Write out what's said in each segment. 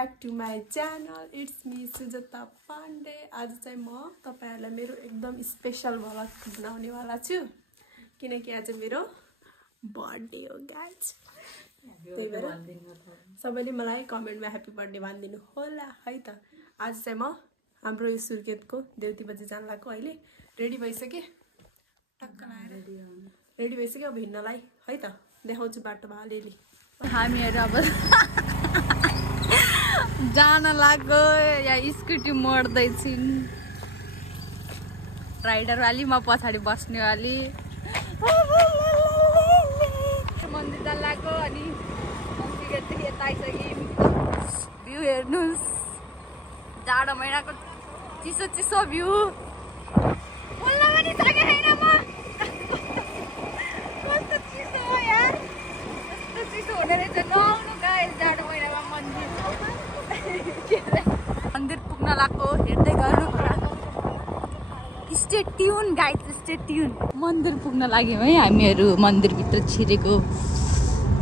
Back to my channel. It's me Sujata Pandey. आज चाहिँ म तपाईहरुलाई मेरो एकदम स्पेशल भ्लग बनाउनेवाला छु किनकि आज मेरो बर्थडे हो गाइस। त्यही भएर सबैले मलाई कमेन्टमा ह्यापी बर्थडे भनिदिनु होला है त। आज चाहिँ म हाम्रो यो सुर्खेतको देउती बजी जान लाग्यो। अहिले रेडी भइसके टक्क लाएर रेडी भइसक्यो। अब हिँड्नलाई है त देखाउँछु बाटोमा अलिअलि। हामीहरु अब जान लाग्यो। या स्कुटी मोड्दै छिन्। राइडर वाली म पछाडी बस्ने वाली। मन्दिर जान लाग्यो अनि मन्दिरदेखि यता आइसक्यौँ। भ्यू हेर्नुस्, जाडो महिनाको चिसो चिसो भ्यू। बोल्न पनि सकेन म। कस्तो चिसो हो यार, कस्तो चिसो हुने रहेछ। नआउनु गाइस जाडो महिनामा मन्दिर। मन्दिर पुग्न लाग्यो, हेर्दै गर्नु। Stay tune guys, stay tune. मन्दिर पुग्न लाग्यौँ है हामीहरु। मन्दिरभित्र छिरेको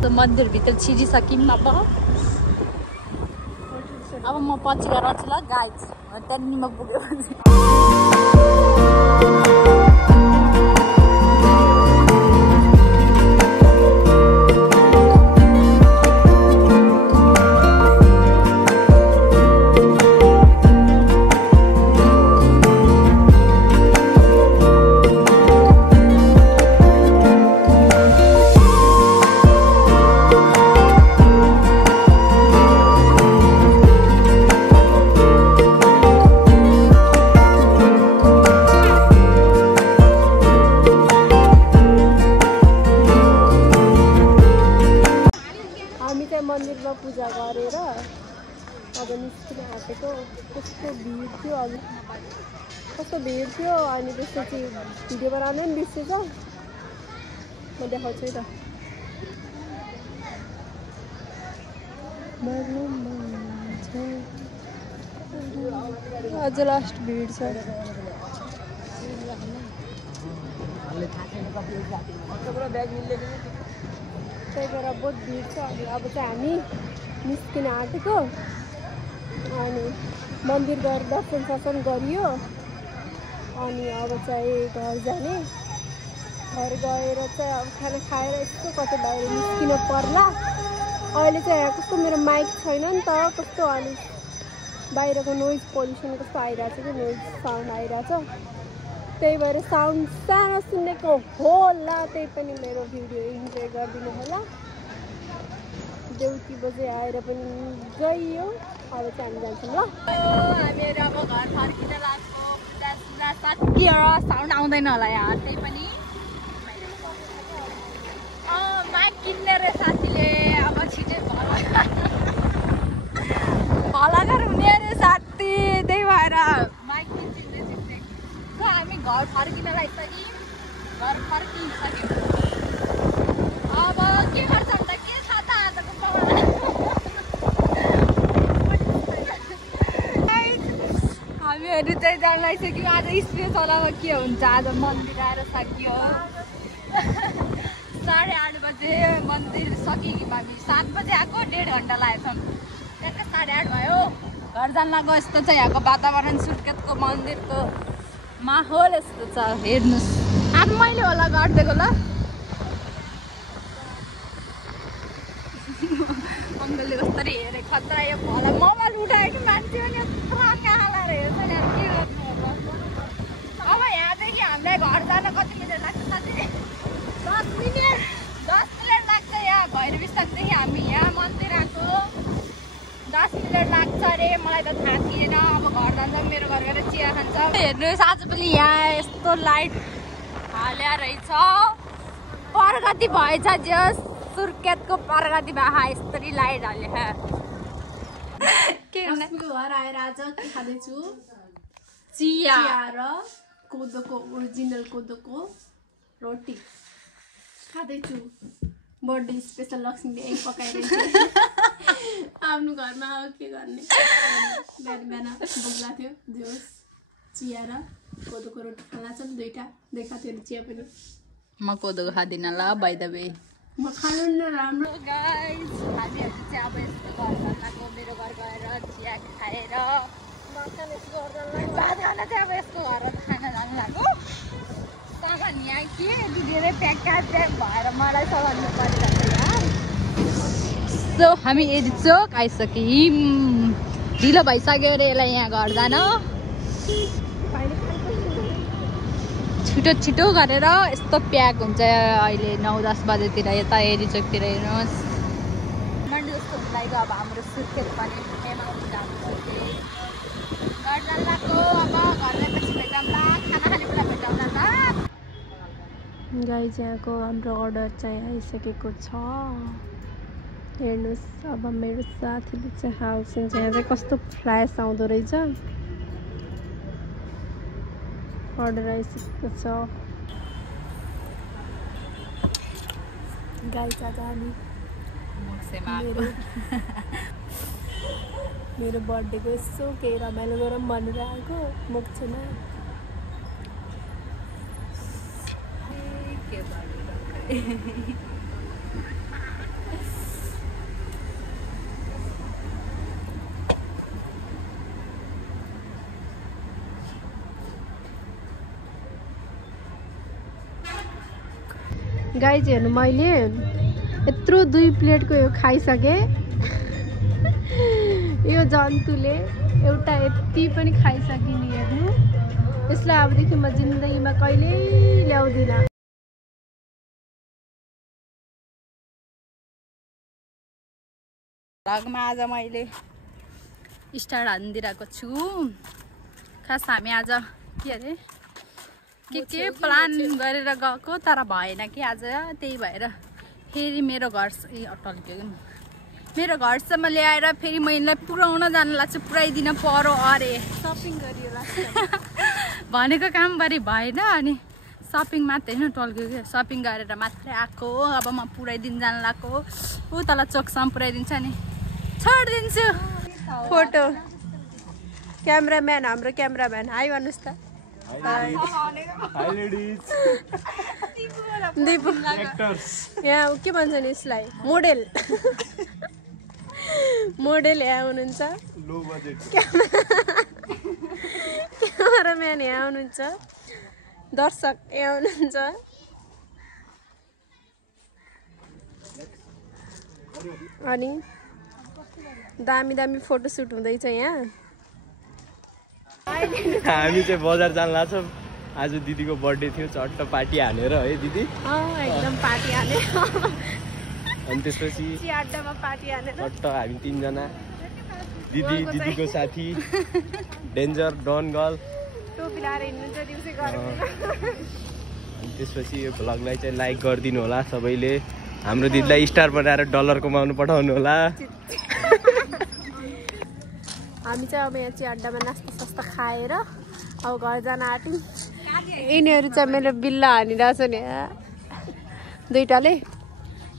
त मन्दिरभित्र छिरिसक्यौँ। अब म पछि गएर छु ल गाइस। त्यहाँनिर पुग्यो। मन्दिरमा पूजा गरेर अब निस्किन आँटेको। कस्तो भिड थियो, अनि कस्तो भिड थियो। अनि त्यसपछि भिडियो बनाउनु पनि बिर्सेछ। म देखाउँछु है त। आज लास्ट भिड छ। त्यही भएर बहुत भिड छ। अनि अब चाहिँ हामी निस्किन आँटेको। अनि मन्दिर गएर दर्शन सर्शन गरियो। अनि अब चाहिँ घर जाने। घर गएर चाहिँ अब खाना खाएर यस्तो कतै बाहिर निस्किन पर्ला। अहिले चाहिँ यहाँ कस्तो मेरो माइक छैन नि त। कस्तो अनि बाहिरको नोइज पोल्युसन कस्तो आइरहेछ कि, नोइज साउन्ड आइरहेछ। त्यही भएर साउन्ड सानो सुनेको होला। त्यही पनि मेरो भिडियो इन्जोय गरिदिनु होला। देउती बजे आएर पनि गइयो। अब चाहिँ हामी जान्छौँ ल। हामीहरु अब घर फर्किन लाग्यो। पूजा सकियो। साउन्ड आउँदैन होला यहाँ। त्यही पनि माइक किन्ने रे साथीले। अब छिटै भलागर हुने रे साथी। त्यही भएर माइक किन्छौँ रे छिटै। हामी घर फर्किन लागिसक्यौँ। घर फर्किसक्यौँ। अब के गर्छ त, के छ त आजको प्रोग्राम। हामीहरु चाहिँ जान लागिसक्यौँ। आज स्पेशल अब के हुन्छ। आज मन्दिर आएर सकियो। 8:30 बजे मन्दिर सकियो। हामी 7 बजे आएको, 1.5 घन्टा लागेछौँ। त्यहाँदेखि 8:30 भयो। घर जान लाग्यो। यस्तो छ यहाँको वातावरण। सुर्खेतको मन्दिरको माहौल यस्तो छ। हेर्नुहोस्, आज मैले होला गरिदिएको ल। अङ्कलले कसरी हेरे खतरा। यो भला मोबाइल उठायो कि मान्छे पनि यत्रो कहाँलाएर हेर्छ नि। के गर्नु होला। अब यहाँदेखि हामीलाई घर जान कति मिनट लाग्छ साथी? 10 मिनट लाग्छ। यहाँ भैरविस्थानदेखि हामी यहाँ मन्दिर आएको 10 मिनट लाग्छ अरे। मलाई त थाहा थिएन। अब घर जान्छ, मेरो घर गएर चिया खान्छ। हेर्नुहोस्, आज पनि यहाँ यस्तो लाइट हाल्या रहेछ। प्रगति भएछ। जस सुर्खेतको प्रगतिमा यस्तरी लाइट हाले। के घर आएर आज के खाँदैछु? चिया र कोदोको, ओरिजिनल कोदोको रोटी खाँदैछु। बर्थडे स्पेसल लक्ष्मीले यही पकाइरहेछ। आफ्नो घरमा के गर्ने। बिहान बिहान बुग्ला थियो। जोस चिया र कोदोको रोटी खाना छ। दुईटा देखाएको थियो चिया पनि। म कोदोको खाँदिनँ ल बाइ द वे। म खानु न राम्रो गाइस। हामीहरु चाहिँ अब यस्तो घर लाग्यो। मेरो घर गएर चिया खाएर भात खान चाहिँ अब यसको घर खान जानु लाग्यो। सामान यहाँ के धेरै प्याक भएर मलाई सघाउनु परिरहेको छ यार। सो हामी यदि चोक आइसक्यौँ। ढिलो भइसक्यो अरे यसलाई यहाँ घर जान। छिटो छिटो गरेर यस्तो प्याक हुन्छ अहिले 9-10 बजेतिर यता एरी चोकतिर हेर्नुहोस्। मन्डी जस्तो हुँदैन अब हाम्रो सुर्खेत पनि एमाउन्ट हाम्रो सुर्खेत घर जान लाग्यो। अब घर गएपछि भेटौँला, खाना खाने बेला भेटौँला ल। गाइज यहाँको हाम्रो अर्डर चाहिँ आइसकेको छ। हेर्नुहोस् अब मेरो साथीले चाहिँ हाल्छन्। यहाँ चाहिँ कस्तो फ्ल्यास आउँदो रहेछ। अर्डर आइसकेको छ। गाइज आज हामी मेरो बर्थडेको यसो केही रमाइलो गरौँ भनेर आएको मोक्छेमा। गाइज हेर्नु मैले यत्रो 2 प्लेटको यो खाइसकेँ। यो जन्तुले एउटा यति पनि खाइसकिने। हेर्नु यसलाई अबदेखि म जिन्दगीमा कहिल्यै ल्याउँदिनँ। भ्लगमा आज मैले स्टार हानिदिरहेको छु। खास हामी आज के अरे के प्लान गरेर गएको तर भएन कि आज। त्यही भएर फेरि मेरो घर मेरो घरसम्म ल्याएर फेरि मैले पुऱ्याउन जानु लाग्छ। पुऱ्याइदिन परो अरे सपिङ गरियो भनेको काम गरी भएन। अनि सपिङ मात्रै होइन टल्क्यो कि सपिङ गरेर मात्रै आएको। अब म पुऱ्याइदिनु जानु लाग्यो। ऊ तल चोकसम्म पुऱ्याइदिन्छ नि छोडिदिन्छु। फोटो क्यामेराम्यान हाम्रो क्यामेराम्यान हाई भन्नुहोस् त। दिपु यहाँ के भन्छ नि यसलाई मोडेल मोडेल यहाँ हुनुहुन्छ। क्यामेराम्यान यहाँ हुनुहुन्छ। दर्शक यहाँ हुनुहुन्छ। अनि दामी दामी फोटोसुट हुँदैछ यहाँ। हामी चाहिँ बजार जान लाग्छौँ। आज दिदीको बर्थडे थियो। चट्ट पार्टी हानेर है दिदी। एकदम पार्टी हाने। अनि त्यसपछि चियाड्डामा पार्टी हानेर चट्ट हामी 3 जना दिदीको साथी डेन्जर डन गर्ल टोपी लाएर हिँड्नुहुन्छ दिउँसै गरम। अनि त्यसपछि यो भ्लगलाई चाहिँ लाइक गरिदिनु होला सबैले। हाम्रो दिदीलाई स्टार बनाएर डलर कमाउनु पठाउनु होला। हामी चाहिँ अब यहाँ चियाड्डामा नास्ता सास्ता खाएर अब घर जान आँट्यौँ। यिनीहरू चाहिँ मेरो बिल्ला हानिरहेछ नि दुईटाले।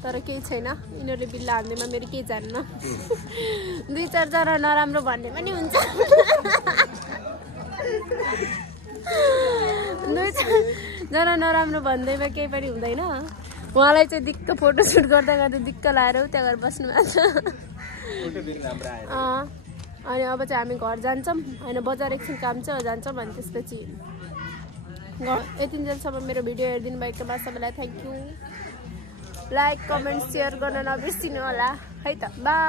तर केही छैन, यिनीहरूले बिल्ला हान्दैमा मेरो केही जान्न। 2-4 जना नराम्रो भन्ने पनि हुन्छ। 2-4 जना नराम्रो भन्दैमा केही पनि हुँदैन। उहाँलाई चाहिँ दिक्क फोटोसुट गर्दा गर्दा दिक्क लाएर त्यहाँ गएर बस्नु भएको छ। अनि अब चाहिँ हामी घर जान्छौँ होइन, बजार एकछिन काम छ जान्छौँ। अनि त्यसपछि यतिन्जेलसम्म मेरो भिडियो हेरिदिनु भएकोमा सबैलाई thank you. Like comment share गर्न नबिर्सिनु होला है त। बाई।